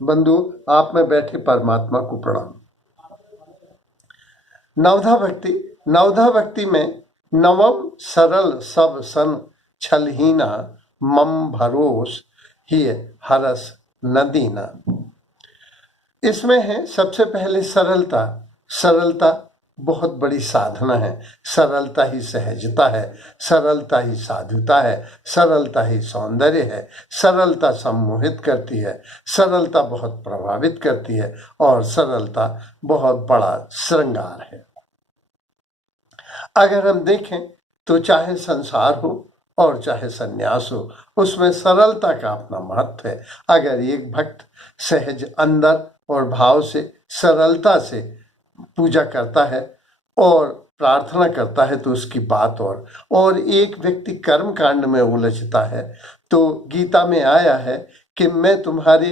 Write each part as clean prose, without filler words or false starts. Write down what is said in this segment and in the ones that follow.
बंधु आप में बैठे परमात्मा को प्रणाम। नवधा भक्ति में नवम सरल सब सन छलहीना मम भरोस ही हरस नदीना। इसमें है सबसे पहले सरलता बहुत बड़ी साधना है। सरलता ही सहजता है, सरलता ही साधुता है, सरलता ही सौंदर्य है। सरलता सम्मोहित करती है, सरलता बहुत प्रभावित करती है और सरलता बहुत बड़ा श्रृंगार है। अगर हम देखें तो चाहे संसार हो और चाहे सन्यास हो, उसमें सरलता का अपना महत्व है। अगर एक भक्त सहज अंदर और भाव से सरलता से पूजा करता है और प्रार्थना करता है तो उसकी बात और एक व्यक्ति कर्म कांड में उलझता है तो गीता में आया है कि मैं तुम्हारे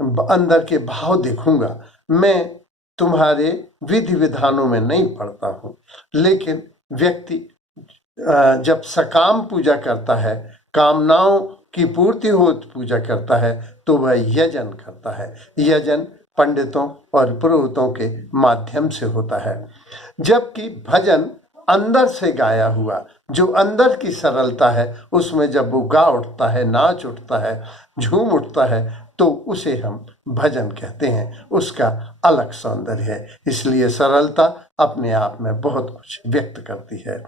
अंदर के भाव देखूंगा, मैं तुम्हारे विधि विधानों में नहीं पड़ता हूं। लेकिन व्यक्ति जब सकाम पूजा करता है, कामनाओं की पूर्ति हो पूजा करता है, तो वह यजन करता है। यजन पंडितों और पुरोहितों के माध्यम से होता है, जबकि भजन अंदर से गाया हुआ, जो अंदर की सरलता है, उसमें जब वो गा उठता है, नाच उठता है, झूम उठता है, तो उसे हम भजन कहते हैं। उसका अलग सौंदर्य है। इसलिए सरलता अपने आप में बहुत कुछ व्यक्त करती है।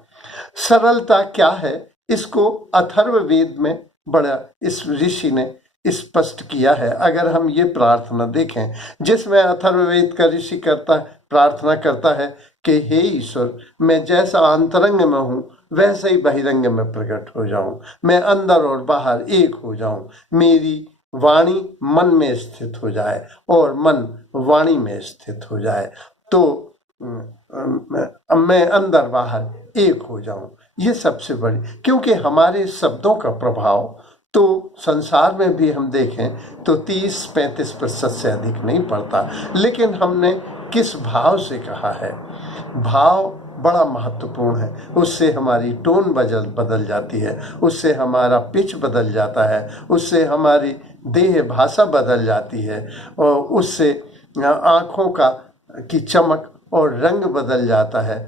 सरलता क्या है, इसको अथर्ववेद में बड़ा इस ऋषि ने स्पष्ट किया है। अगर हम ये प्रार्थना देखें जिसमें अथर्ववेद का ऋषि प्रार्थना करता है कि हे ईश्वर, मैं जैसा अंतरंग में हूँ वैसे ही बहिरंग में प्रकट हो जाऊं, मैं अंदर और बाहर एक हो जाऊं, मेरी वाणी मन में स्थित हो जाए और मन वाणी में स्थित हो जाए, तो मैं अंदर बाहर एक हो जाऊं। ये सबसे बड़ी, क्योंकि हमारे शब्दों का प्रभाव तो संसार में भी हम देखें तो 30-35% से अधिक नहीं पड़ता, लेकिन हमने किस भाव से कहा है, भाव बड़ा महत्वपूर्ण है। उससे हमारी टोन बदल जाती है, उससे हमारा पिच बदल जाता है, उससे हमारी देह भाषा बदल जाती है और उससे आँखों की चमक और रंग बदल जाता है।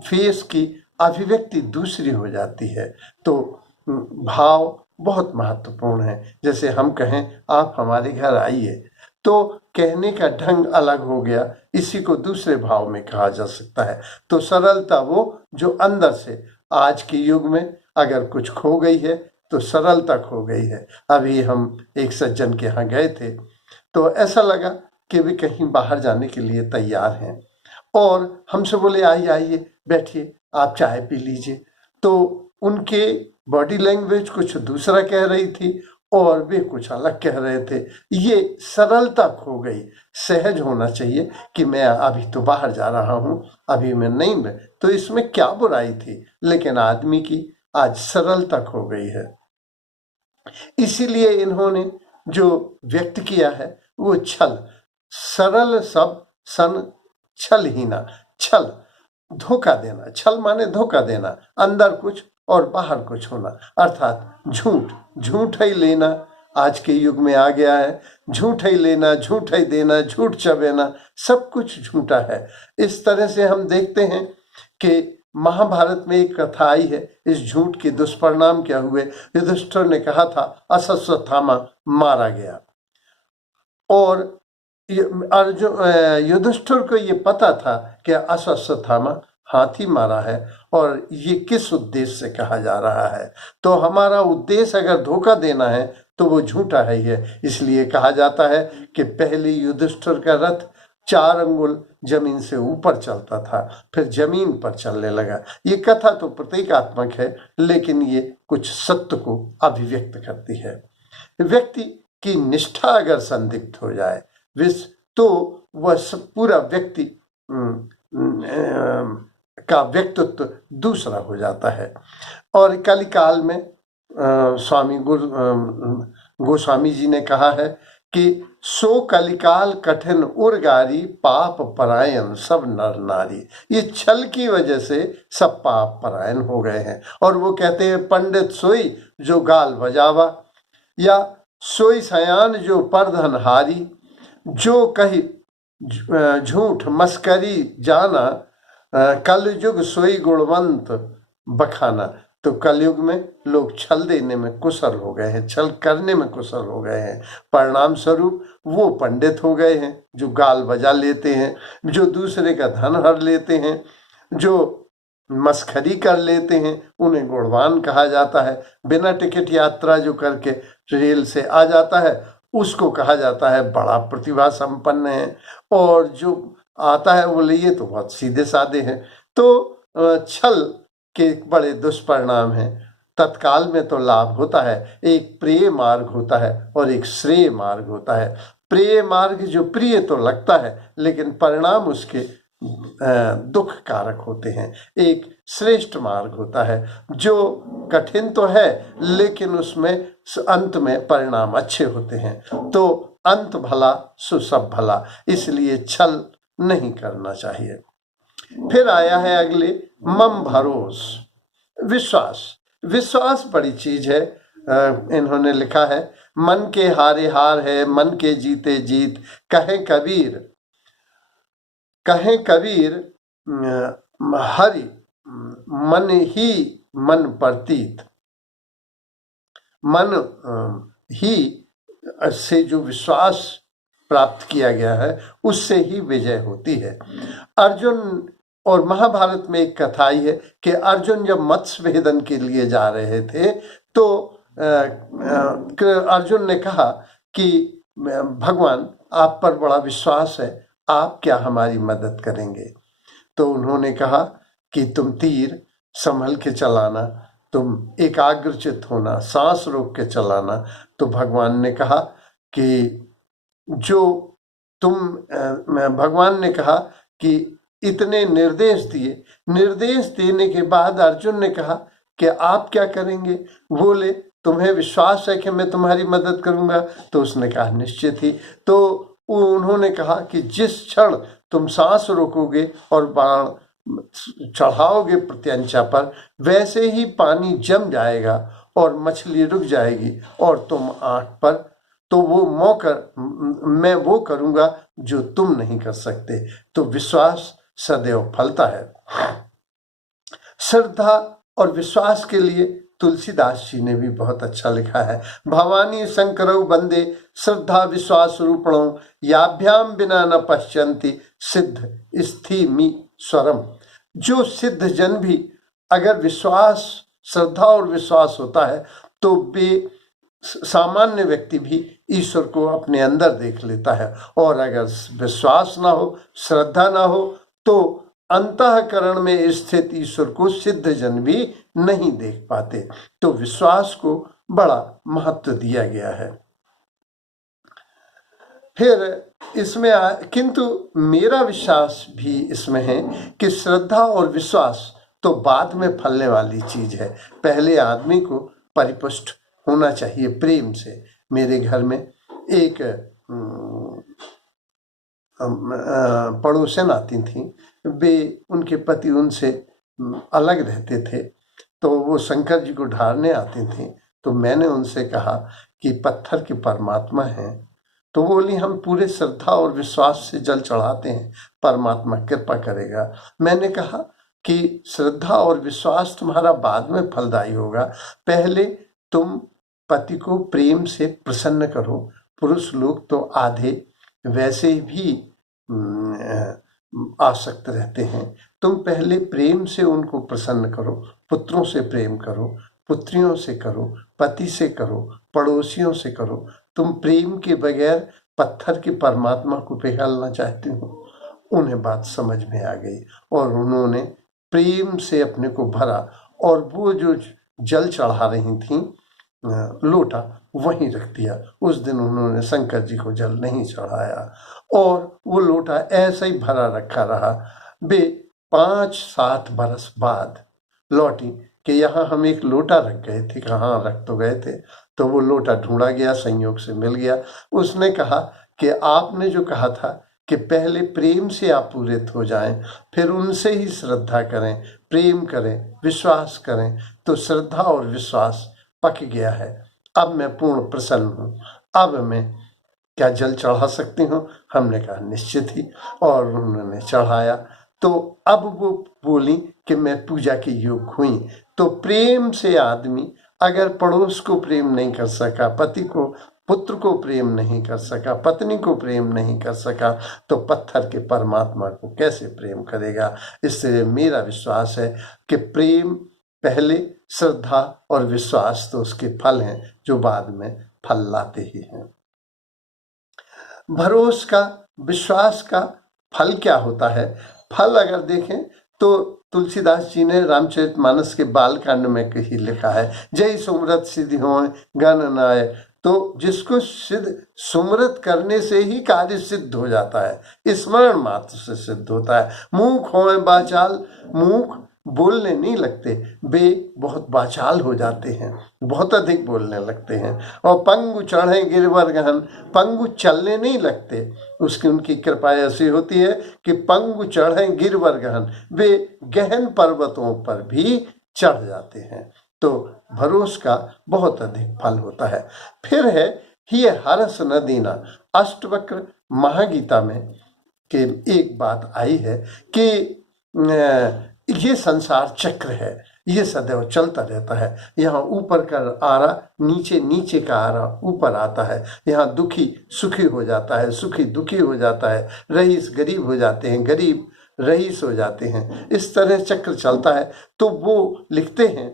फेस की अभिव्यक्ति दूसरी हो जाती है। तो भाव बहुत महत्वपूर्ण है। जैसे हम कहें आप हमारे घर आइए, तो कहने का ढंग अलग हो गया, इसी को दूसरे भाव में कहा जा सकता है। तो सरलता वो जो अंदर से, आज के युग में अगर कुछ खो गई है तो सरलता खो गई है। अभी हम एक सज्जन के यहाँ गए थे तो ऐसा लगा कि वे कहीं बाहर जाने के लिए तैयार हैं और हमसे बोले आइए आइए बैठिए, आप चाय पी लीजिए। तो उनके बॉडी लैंग्वेज कुछ दूसरा कह रही थी और वे कुछ अलग कह रहे थे। ये सरलता खो गई। सहज होना चाहिए कि मैं अभी तो बाहर जा रहा हूँ, अभी मैं नहीं में, तो इसमें क्या बुराई थी। लेकिन आदमी की आज सरलता खो गई है। इसीलिए इन्होंने जो व्यक्त किया है वो छल, सरल सब सन छलहीना। छल धोखा देना, छल माने धोखा देना, अंदर कुछ और बाहर कुछ होना, अर्थात झूठ ही लेना आज के युग में आ गया है। झूठ ही लेना, झूठ ही देना, झूठ चबेना, सब कुछ झूठा है। इस तरह से हम देखते हैं कि महाभारत में एक कथा आई है, इस झूठ के दुष्परिणाम क्या हुए। युधिष्ठिर ने कहा था अश्वत्थामा मारा गया और युधिष्ठिर को ये पता था कि अश्वत्थामा हाथी मारा है और ये किस उद्देश्य से कहा जा रहा है। तो हमारा उद्देश्य अगर धोखा देना है तो वो झूठा है ही है। इसलिए कहा जाता है कि पहले युधिष्ठिर का रथ 4 अंगुल जमीन से ऊपर चलता था, फिर जमीन पर चलने लगा। ये कथा तो प्रतीकात्मक है, लेकिन ये कुछ सत्य को अभिव्यक्त करती है। व्यक्ति की निष्ठा अगर संदिग्ध हो जाए तो वह पूरा व्यक्ति का व्यक्तित्व दूसरा हो जाता है। और कलिकाल में स्वामी गोस्वामी जी ने कहा है कि सो कलिकाल कठिन उर्गारी पाप परायण सब नर नारी। ये छल की वजह से सब पाप परायण हो गए हैं। और वो कहते हैं पंडित सोई जो गाल बजावा, या सोई सयान जो परधनहारी, जो कही झूठ मस्करी जाना, कलयुग सोई गुणवंत बखाना। तो कलयुग में लोग छल देने में कुशल हो गए हैं, छल करने में कुशल हो गए हैं। परिणाम स्वरूप वो पंडित हो गए हैं जो गाल बजा लेते हैं, जो दूसरे का धन हर लेते हैं, जो मस्खरी कर लेते हैं, उन्हें गुणवान कहा जाता है। बिना टिकट यात्रा जो करके रेल से आ जाता है उसको कहा जाता है बड़ा प्रतिभा संपन्न है, और जो आता है बोले ये तो बहुत सीधे साधे हैं। तो छल के बड़े दुष्परिणाम हैं। तत्काल में तो लाभ होता है, एक प्रिय मार्ग होता है और एक श्रेय मार्ग होता है। प्रिय मार्ग जो प्रिय तो लगता है लेकिन परिणाम उसके दुख कारक होते हैं। एक श्रेष्ठ मार्ग होता है जो कठिन तो है लेकिन उसमें अंत में परिणाम अच्छे होते हैं। तो अंत भला सो सब भला, इसलिए छल नहीं करना चाहिए। फिर आया है अगले मम भरोस, विश्वास। विश्वास बड़ी चीज है। इन्होंने लिखा है मन के हारे हार है, मन के जीते जीत, कहे कबीर हरि मन ही मन प्रतीत। मन ही से जो विश्वास प्राप्त किया गया है उससे ही विजय होती है। अर्जुन और महाभारत में एक कथा आई है कि अर्जुन जब मत्स्य भेदन के लिए जा रहे थे तो अर्जुन ने कहा कि भगवान आप पर बड़ा विश्वास है, आप क्या हमारी मदद करेंगे? तो उन्होंने कहा कि तुम तीर संभल के चलाना, तुम एकाग्रचित होना, सांस रोक के चलाना। तो भगवान ने कहा कि भगवान ने कहा कि इतने निर्देश दिए। निर्देश देने के बाद अर्जुन ने कहा कि आप क्या करेंगे? बोले तुम्हें विश्वास है कि मैं तुम्हारी मदद करूंगा? तो उसने कहा निश्चित ही। तो उन्होंने कहा कि जिस क्षण तुम सांस रोकोगे और बाण चढ़ाओगे प्रत्यंचा पर, वैसे ही पानी जम जाएगा और मछली रुक जाएगी और तुम आंख पर, तो मैं वो करूंगा जो तुम नहीं कर सकते। तो विश्वास सदैव फलता है। श्रद्धा और विश्वास के लिए तुलसीदास जी ने भी बहुत अच्छा लिखा है। भवानी शंकरौ बंदे श्रद्धा विश्वास रूपणों, याभ्याम बिना न पश्यन्ति सिद्ध स्थिमि स्वरम। जो सिद्ध जन भी अगर विश्वास, श्रद्धा और विश्वास होता है तो वे सामान्य व्यक्ति भी ईश्वर को अपने अंदर देख लेता है। और अगर विश्वास ना हो, श्रद्धा ना हो, तो अंतःकरण में स्थित ईश्वर को सिद्ध जन भी नहीं देख पाते। तो विश्वास को बड़ा महत्व दिया गया है। फिर इसमें किंतु मेरा विश्वास भी इसमें है कि श्रद्धा और विश्वास तो बाद में फलने वाली चीज है। पहले आदमी को परिपुष्ट होना चाहिए प्रेम से। मेरे घर में एक पड़ोसन आती थी, वे उनके पति उनसे अलग रहते थे, तो वो शंकर जी को ढारने आती थी। तो मैंने उनसे कहा कि पत्थर के परमात्मा हैं। तो वो बोली हम पूरे श्रद्धा और विश्वास से जल चढ़ाते हैं, परमात्मा कृपा करेगा। मैंने कहा कि श्रद्धा और विश्वास तुम्हारा बाद में फलदायी होगा, पहले तुम पति को प्रेम से प्रसन्न करो। पुरुष लोग तो आधे वैसे भी आसक्त रहते हैं। तुम पहले प्रेम से उनको प्रसन्न करो, पुत्रों से प्रेम करो, पुत्रियों से करो, पति से करो, पड़ोसियों से करो। तुम प्रेम के बगैर पत्थर के परमात्मा को पिघलना चाहते हो। उन्हें बात समझ में आ गई और उन्होंने प्रेम से अपने को भरा और वो जो जल चढ़ा रही थी लोटा वहीं रख दिया। उस दिन उन्होंने शंकर जी को जल नहीं चढ़ाया और वो लोटा ऐसा ही भरा रखा रहा। वे 5-7 बरस बाद लौटी कि यहाँ हम एक लोटा रख गए थे। कहाँ रख तो गए थे, तो वो लोटा ढूंढा गया, संयोग से मिल गया। उसने कहा कि आपने जो कहा था कि पहले प्रेम से आप पूरित हो जाएं, फिर उनसे ही श्रद्धा करें, प्रेम करें, विश्वास करें, तो श्रद्धा और विश्वास पक गया है। अब मैं पूर्ण प्रसन्न हूँ, अब मैं क्या जल चढ़ा सकती हूँ? हमने कहा निश्चित ही, और उन्होंने चढ़ाया। तो अब वो बोली कि मैं पूजा के योग्य हुई। तो प्रेम से आदमी अगर पड़ोस को प्रेम नहीं कर सका, पति को, पुत्र को प्रेम नहीं कर सका, पत्नी को प्रेम नहीं कर सका, तो पत्थर के परमात्मा को कैसे प्रेम करेगा? इसलिए मेरा विश्वास है कि प्रेम पहले, श्रद्धा और विश्वास तो उसके फल हैं जो बाद में फल लाते ही हैं। भरोस का, विश्वास का फल क्या होता है? फल अगर देखें तो तुलसीदास जी ने रामचरितमानस के बालकांड में कहीं लिखा है, जय सुमरत सिद्धि होय गण नाय। तो जिसको सिद्ध, सुमरत करने से ही कार्य सिद्ध हो जाता है, स्मरण मात्र से सिद्ध होता है। मूक होय बाचाल, मूक बोलने नहीं लगते, वे बहुत बाचाल हो जाते हैं, बहुत अधिक बोलने लगते हैं। और पंगु चढ़े गिरवर गहन, पंगु चलने नहीं लगते, उसकी उनकी कृपा ऐसी होती है कि पंगु चढ़े गिरवर गहन, वे गहन पर्वतों पर भी चढ़ जाते हैं। तो भरोस का बहुत अधिक फल होता है। फिर है ये हरस न दीना। अष्टवक्र महागीता में कि एक बात आई है कि ये संसार चक्र है, ये सदैव चलता रहता है। यहाँ ऊपर का आरा नीचे, नीचे का आरा ऊपर आता है। यहाँ दुखी सुखी हो जाता है, सुखी दुखी हो जाता है, रईस गरीब हो जाते हैं, गरीब रईस हो जाते हैं। इस तरह चक्र चलता है। तो वो लिखते हैं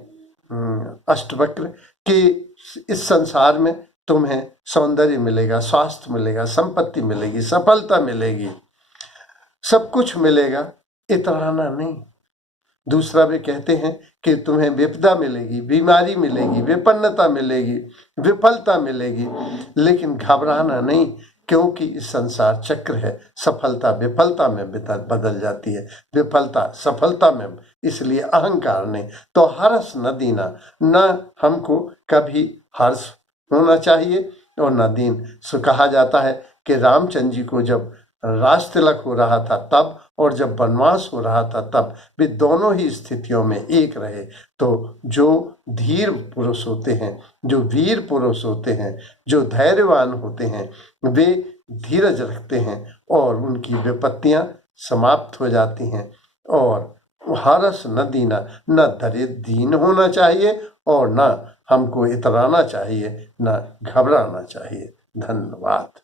अष्टवक्र कि इस संसार में तुम्हें सौंदर्य मिलेगा, स्वास्थ्य मिलेगा, संपत्ति मिलेगी, सफलता मिलेगी, सब कुछ मिलेगा, इतराना नहीं। दूसरा वे कहते हैं कि तुम्हें विपदा मिलेगी, बीमारी मिलेगी, विपन्नता मिलेगी, विफलता मिलेगी, लेकिन घबराना नहीं, क्योंकि इस संसार चक्र है। सफलता विफलता में बदल जाती है, विफलता सफलता में, इसलिए अहंकार नहीं। तो हर्ष न दीना, न हमको कभी हर्ष होना चाहिए और न दीन। सो कहा जाता है कि रामचंद्र जी को जब राज तिलक हो रहा था तब, और जब वनवास हो रहा था तब, वे दोनों ही स्थितियों में एक रहे। तो जो धीर पुरुष होते हैं, जो वीर पुरुष होते हैं, जो धैर्यवान होते हैं, वे धीरज रखते हैं और उनकी विपत्तियां समाप्त हो जाती हैं। और हरस न दीना, न दीन होना चाहिए और न हमको इतराना चाहिए, न घबराना चाहिए। धन्यवाद।